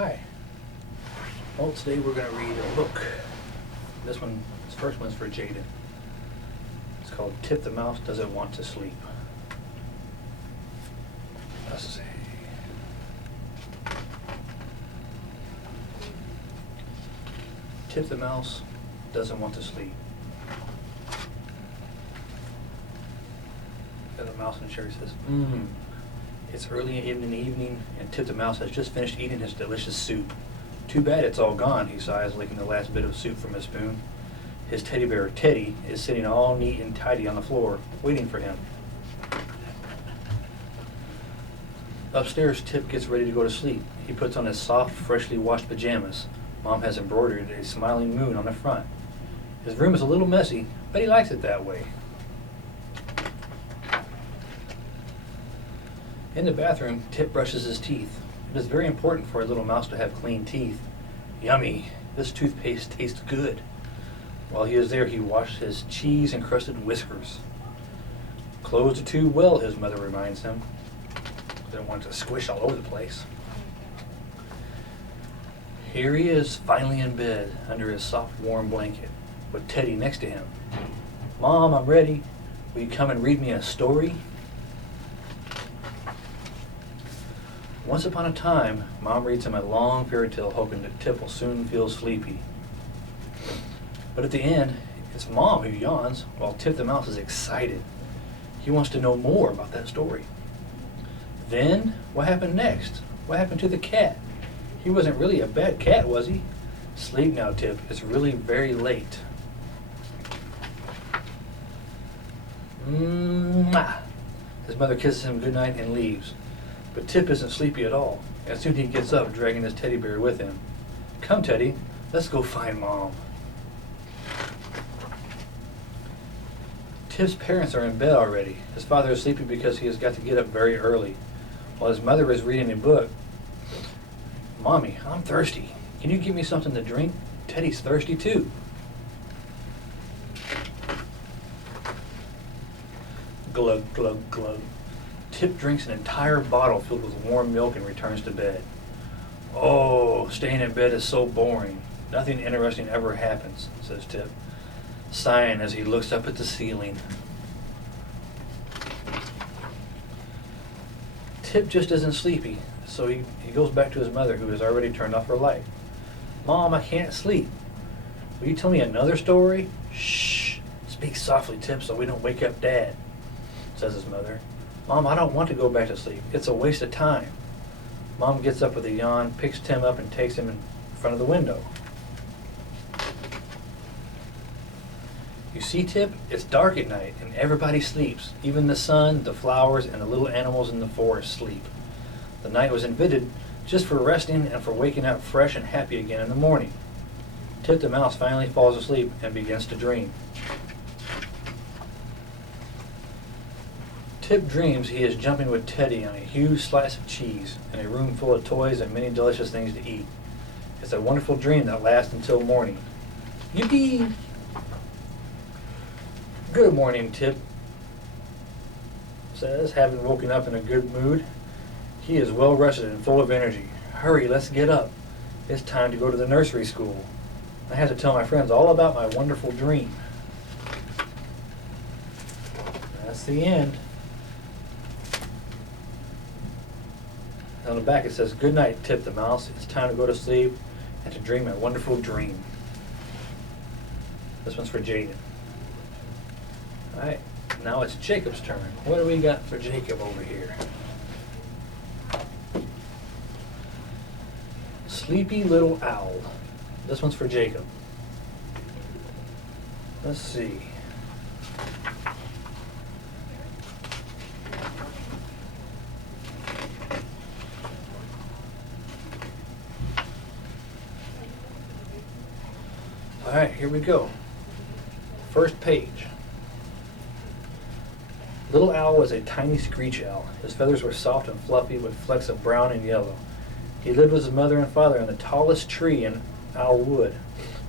Hi. Well, today we're going to read a book. This first one's for Jaden. It's called Tip the Mouse Doesn't Want to Sleep. Let's see. Tip the Mouse Doesn't Want to Sleep. Got a mouse in the chair. He says, It's early in the evening, and Tip the Mouse has just finished eating his delicious soup. Too bad it's all gone, he sighs, licking the last bit of soup from his spoon. His teddy bear, Teddy, is sitting all neat and tidy on the floor, waiting for him. Upstairs, Tip gets ready to go to sleep. He puts on his soft, freshly washed pajamas. Mom has embroidered a smiling moon on the front. His room is a little messy, but he likes it that way. In the bathroom, Tip brushes his teeth. It is very important for a little mouse to have clean teeth. Yummy! This toothpaste tastes good. While he is there, he washes his cheese-encrusted whiskers. Close the tube well, his mother reminds him. Don't want it to squish all over the place. Here he is, finally in bed, under his soft, warm blanket, with Teddy next to him. Mom, I'm ready. Will you come and read me a story? Once upon a time, Mom reads him a long fairy tale, hoping that Tip will soon feel sleepy. But at the end, it's Mom who yawns, while Tip the Mouse is excited. He wants to know more about that story. Then, what happened next? What happened to the cat? He wasn't really a bad cat, was he? Sleep now, Tip. It's really very late. Mwah! His mother kisses him goodnight and leaves. But Tip isn't sleepy at all, and soon he gets up, dragging his teddy bear with him. Come, Teddy, let's go find Mom. Tip's parents are in bed already. His father is sleepy because he has got to get up very early, while his mother is reading a book. Mommy, I'm thirsty. Can you give me something to drink? Teddy's thirsty too. Glug, glug, glug. Tip drinks an entire bottle filled with warm milk and returns to bed. Oh, staying in bed is so boring. Nothing interesting ever happens, says Tip, sighing as he looks up at the ceiling. Tip just isn't sleepy, so he goes back to his mother, who has already turned off her light. Mom, I can't sleep. Will you tell me another story? Shh. Speak softly, Tip, so we don't wake up Dad, says his mother. Mom, I don't want to go back to sleep. It's a waste of time. Mom gets up with a yawn, picks Tim up, and takes him in front of the window. You see, Tip, it's dark at night, and everybody sleeps. Even the sun, the flowers, and the little animals in the forest sleep. The night was invented just for resting and for waking up fresh and happy again in the morning. Tip the Mouse finally falls asleep and begins to dream. Tip dreams he is jumping with Teddy on a huge slice of cheese in a room full of toys and many delicious things to eat. It's a wonderful dream that lasts until morning. Yippee! Good morning, Tip says, having woken up in a good mood. He is well rested and full of energy. Hurry, let's get up. It's time to go to the nursery school. I have to tell my friends all about my wonderful dream. That's the end. On the back it says, good night, Tip the Mouse. It's time to go to sleep and to dream a wonderful dream. This one's for Jaden. Alright, now it's Jacob's turn. What do we got for Jacob over here? Sleepy Little Owl. This one's for Jacob. Let's see. Alright, here we go. First page. Little Owl was a tiny screech owl. His feathers were soft and fluffy with flecks of brown and yellow. He lived with his mother and father in the tallest tree in Owl Wood,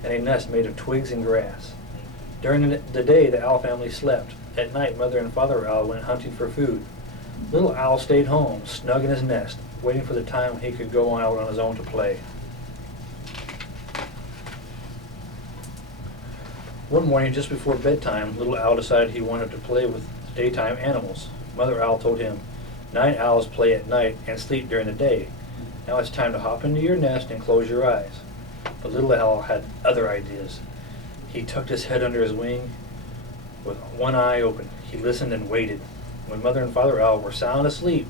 in a nest made of twigs and grass. During the day, the owl family slept. At night, Mother and Father Owl went hunting for food. Little Owl stayed home, snug in his nest, waiting for the time when he could go out on his own to play. One morning, just before bedtime, little Al decided he wanted to play with the daytime animals. Mother Owl told him, "Night owls play at night and sleep during the day. Now it's time to hop into your nest and close your eyes." But little Al had other ideas. He tucked his head under his wing with one eye open. He listened and waited. When Mother and Father Owl were sound asleep,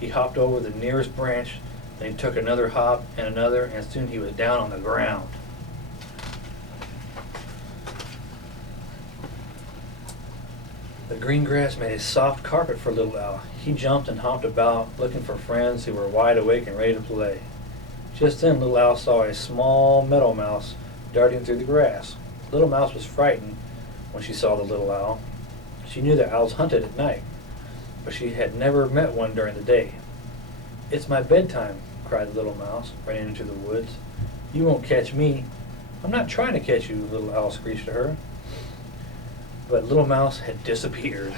he hopped over the nearest branch, then he took another hop and another, and soon he was down on the ground. The green grass made a soft carpet for little Al. He jumped and hopped about, looking for friends who were wide awake and ready to play. Just then little Al saw a small meadow mouse darting through the grass. Little Mouse was frightened when she saw the little owl. She knew that owls hunted at night, but she had never met one during the day. "It's my bedtime," cried the little mouse, running into the woods. "You won't catch me." "I'm not trying to catch you," little Owl screeched to her. But little Mouse had disappeared.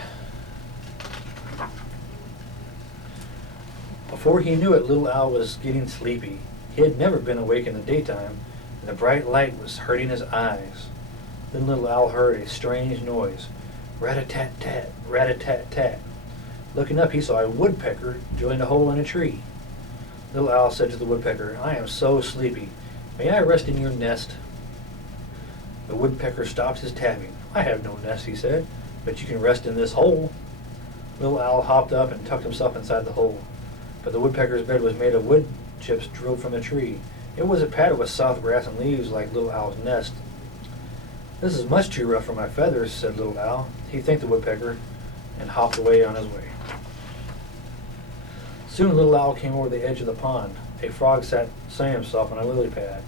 Before he knew it, little Owl was getting sleepy. He had never been awake in the daytime, and the bright light was hurting his eyes. Then little Owl heard a strange noise. Rat-a-tat-tat, rat-a-tat-tat. Looking up, he saw a woodpecker drilling a hole in a tree. Little Owl said to the woodpecker, "I am so sleepy. May I rest in your nest?" The woodpecker stopped his tapping. "I have no nest," he said, "but you can rest in this hole." Little Owl hopped up and tucked himself inside the hole. But the woodpecker's bed was made of wood chips drilled from the tree. It was a padded with soft grass and leaves like little Owl's nest. "This is much too rough for my feathers," said little Owl. He thanked the woodpecker and hopped away on his way. Soon little Owl came over the edge of the pond. A frog sat sunning himself on a lily pad.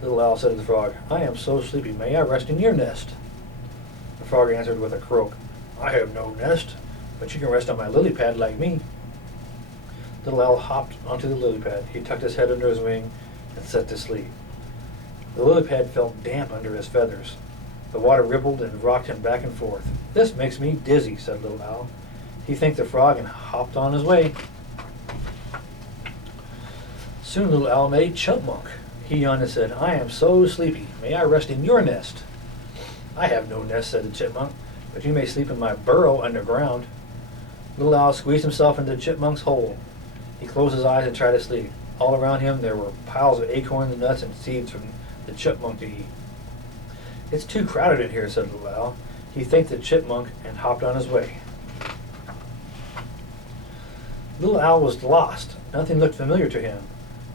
Little Owl said to the frog, "I am so sleepy. May I rest in your nest?" The frog answered with a croak, "I have no nest, but you can rest on my lily pad like me." Little Owl hopped onto the lily pad. He tucked his head under his wing and set to sleep. The lily pad felt damp under his feathers. The water rippled and rocked him back and forth. "This makes me dizzy," said little Owl. He thanked the frog and hopped on his way. Soon little Owl met a chipmunk. He yawned and said, "I am so sleepy. May I rest in your nest?" "I have no nest," said the chipmunk, "but you may sleep in my burrow underground." Little Owl squeezed himself into the chipmunk's hole. He closed his eyes and tried to sleep. All around him there were piles of acorns, nuts, and seeds from the chipmunk to eat. "It's too crowded in here," said little Owl. He thanked the chipmunk and hopped on his way. Little Owl was lost. Nothing looked familiar to him.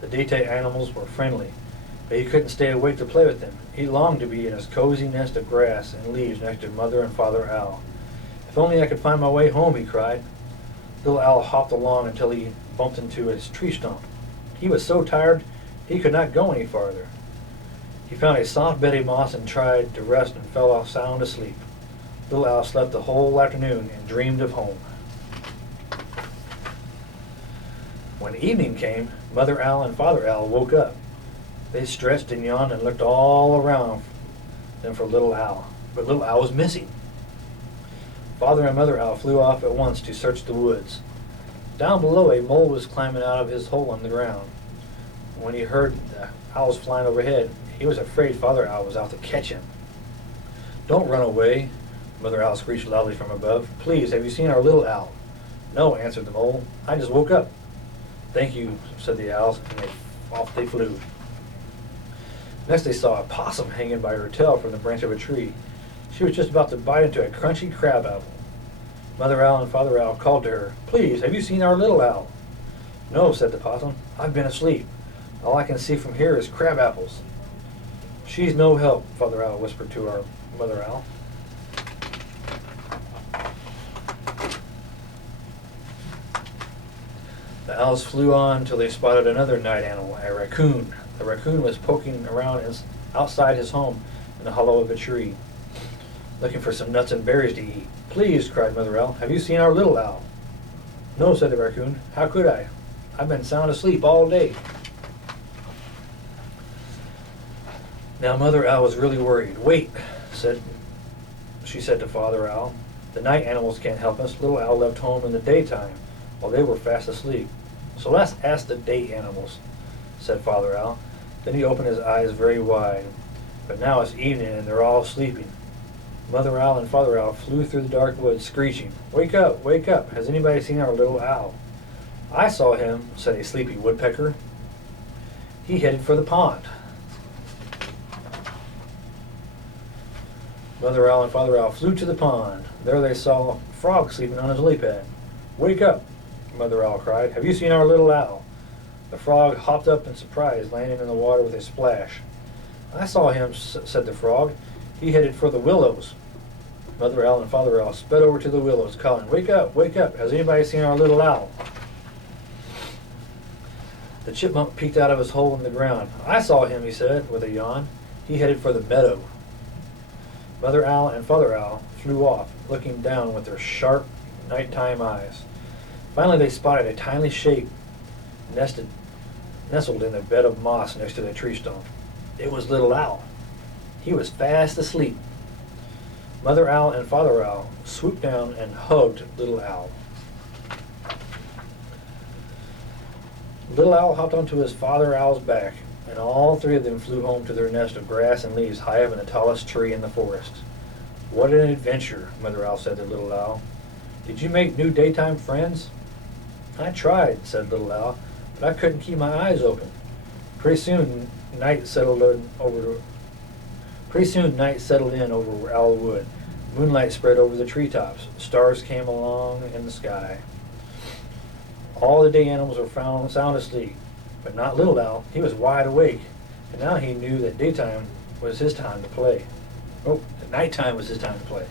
The daytime animals were friendly, but he couldn't stay awake to play with them. He longed to be in his cozy nest of grass and leaves next to Mother and Father Owl. "If only I could find my way home," he cried. Little Owl hopped along until he bumped into a tree stump. He was so tired he could not go any farther. He found a soft bed of moss and tried to rest and fell off sound asleep. Little Owl slept the whole afternoon and dreamed of home. When evening came, Mother Owl and Father Owl woke up. They stretched and yawned and looked all around them for Little Owl, but Little Owl was missing. Father and Mother Owl flew off at once to search the woods. Down below, a mole was climbing out of his hole in the ground. When he heard the owls flying overhead, he was afraid Father Owl was out to catch him. "Don't run away," Mother Owl screeched loudly from above. "Please, have you seen our little owl?" "No," answered the mole. "I just woke up." "Thank you," said the owls, and off they flew. Next they saw a possum hanging by her tail from the branch of a tree. She was just about to bite into a crunchy crab apple. Mother Owl and Father Owl called to her, "Please, have you seen our little owl?" "No," said the possum. "I've been asleep. All I can see from here is crab apples." "She's no help," Father Owl whispered to our Mother Owl. The owls flew on until they spotted another night animal, a raccoon. The raccoon was poking around outside his home in the hollow of a tree, looking for some nuts and berries to eat. "Please," cried Mother Owl, "have you seen our little owl?" "No," said the raccoon. "How could I? I've been sound asleep all day." Now Mother Owl was really worried. "Wait," she said to Father Owl. "The night animals can't help us. Little Owl left home in the daytime while they were fast asleep. So let's ask the day animals, said Father Owl. Then he opened his eyes very wide. But now it's evening and they're all sleeping. Mother Owl and Father Owl flew through the dark woods, screeching, "Wake up! Wake up! Has anybody seen our little owl?" "I saw him," said a sleepy woodpecker. "He headed for the pond." Mother Owl and Father Owl flew to the pond. There they saw a frog sleeping on his lily pad. "Wake up!" Mother Owl cried. "Have you seen our little owl?" The frog hopped up in surprise, landing in the water with a splash. "I saw him," said the frog. "He headed for the willows." Mother Owl and Father Owl sped over to the willows, calling, "Wake up! Wake up! Has anybody seen our little owl?" The chipmunk peeked out of his hole in the ground. "I saw him," he said, with a yawn. "He headed for the meadow." Mother Owl and Father Owl flew off, looking down with their sharp, nighttime eyes. Finally they spotted a tiny shape nestled in a bed of moss next to the tree stump. It was Little Owl. He was fast asleep. Mother Owl and Father Owl swooped down and hugged Little Owl. Little Owl hopped onto his Father Owl's back, and all three of them flew home to their nest of grass and leaves high up in the tallest tree in the forest. "What an adventure," Mother Owl said to Little Owl. "Did you make new daytime friends?" "I tried," said Little Owl, "but I couldn't keep my eyes open. Pretty soon night settled in over Owl Wood. Moonlight spread over the treetops. Stars came along in the sky. All the day animals were found sound asleep, but not Little Owl. He was wide awake, and now he knew that daytime was his time to play. Oh, nighttime was his time to play."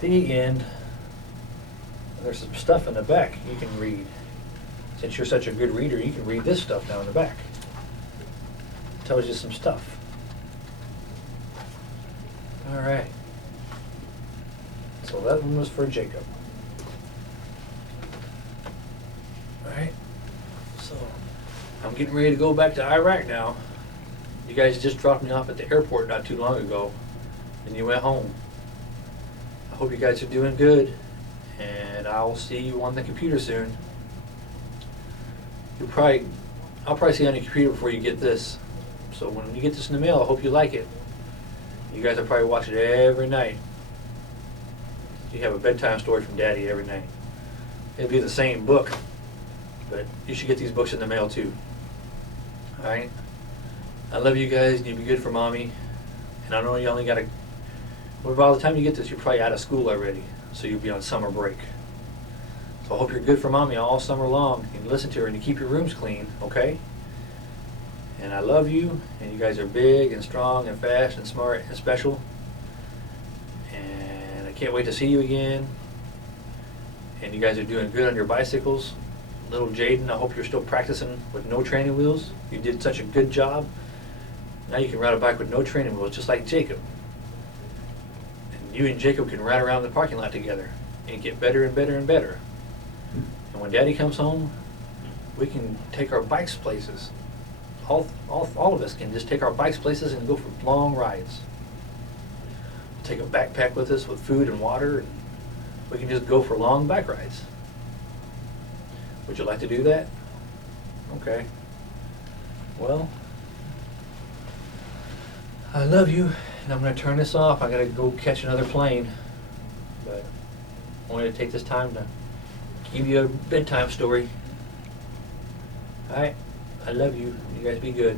The end. There's some stuff in the back you can read. Since you're such a good reader, you can read this stuff down the back. It tells you some stuff. All right. So that one was for Jacob. All right. So I'm getting ready to go back to Iraq now. You guys just dropped me off at the airport not too long ago, and you went home. I hope you guys are doing good, and I'll see you on the computer soon. I'll probably see you on your computer before you get this. So when you get this in the mail, I hope you like it. You guys will probably watch it every night. You have a bedtime story from Daddy every night. It'll be the same book, but you should get these books in the mail too. All right? I love you guys, and you be good for Mommy. And I know you only got well, by the time you get this, you're probably out of school already, so you'll be on summer break. So I hope you're good for Mommy all summer long. You can listen to her and you keep your rooms clean, okay? And I love you, and you guys are big and strong and fast and smart and special. And I can't wait to see you again. And you guys are doing good on your bicycles. Little Jaden, I hope you're still practicing with no training wheels. You did such a good job. Now you can ride a bike with no training wheels, just like Jacob. And you and Jacob can ride around the parking lot together and get better and better and better. And when Daddy comes home, we can take our bikes places. All of us can just take our bikes places and go for long rides. We'll take a backpack with us with food and water, and we can just go for long bike rides. Would you like to do that? Okay. Well, I love you, and I'm going to turn this off. I got to go catch another plane. But I wanted to take this time to give you a bedtime story. All right. I love you. You guys be good.